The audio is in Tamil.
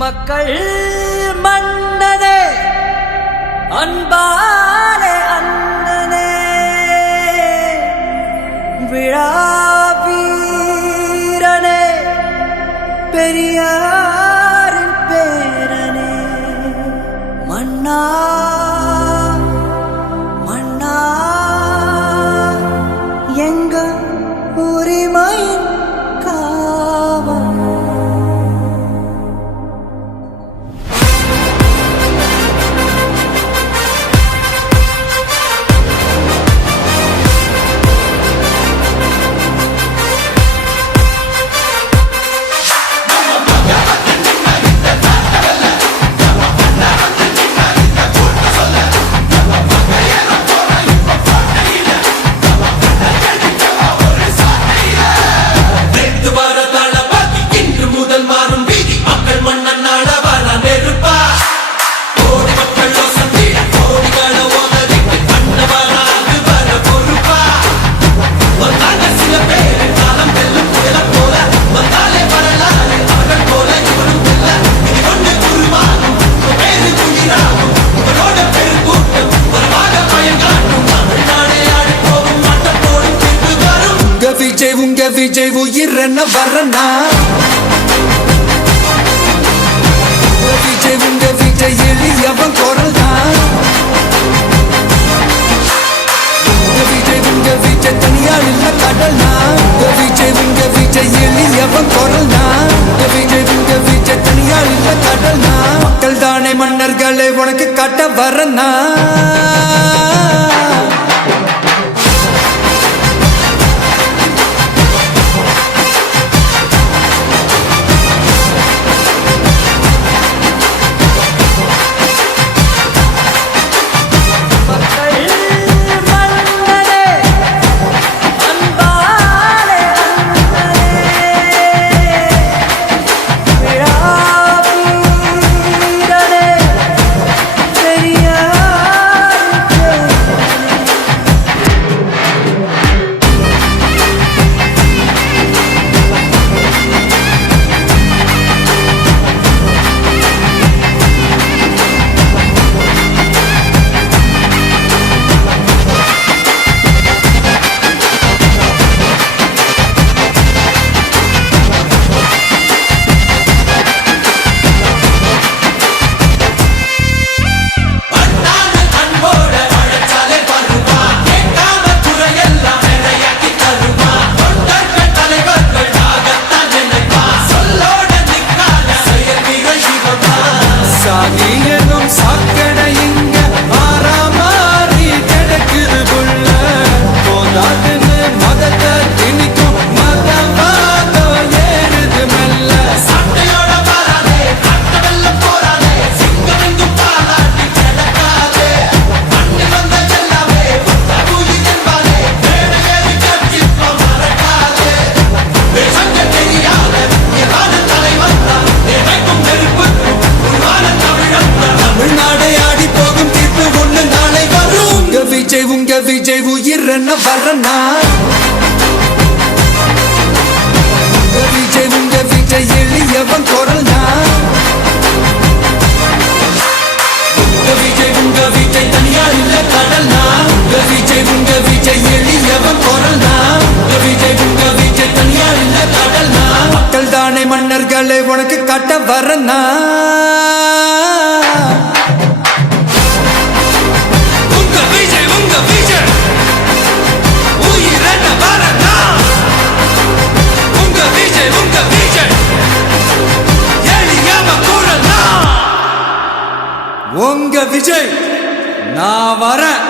மக்கள் மன்னனே அன்பாலே அண்ணனே விழாவீரனே பெரியாரின் பேரனே மன்னா மன்னா எங்க உரிமையின் காவல் உங்க விஜய் உயிரென்ன வரனா உங்க விஜய் எளியவன் குரல் தான் உங்க விஜய் தனியால் இல்ல கடல்னா உங்க விஜய் எளியவன் குரல் தான் உங்க விஜய் தனியால் இல்ல கடல்னா மக்கள் தானே மன்னர்களே உனக்கு காட்ட வரனா சாதியனும் சாக்கடை இங்க ஆறாமாறி கிடக்குது புள்ள போதாதுன்னு மதத்தை திணிக்கும் மதவாதம் ஏறுது மெல்ல சட்டையோட வராதே கட்ட வெல்ல போறாதே சிங்கமெங்கும் பாலாட்டி கிடக்காதே மண்ணி வந்த எல்லாமே உயிர் என்பாரே வேட ஏறி கட்சிப்ப மறக்காதே வேஷங்க தெரியாத எவான தலைவன் தான் எவைக்கும் நெருப்பு தமிழ்நாடை ஆடி போகும் தீர்ப்பு ஒண்ணு நாளை வரும் உங்க விஜய் உயிர் என்ன வரனா உங்க விஜய் எளியவன் குரல் தான் உங்க விஜய் தனியார் இல்ல கடல்னா உங்க விஜய் எளியவன் குரல் தான் உங்க விஜய் தனியார் இல்ல கடல்னா மக்கள் தானே மன்னர்களே உனக்கு காட்ட வரனா உங்க விஜய் நான் வரேன்.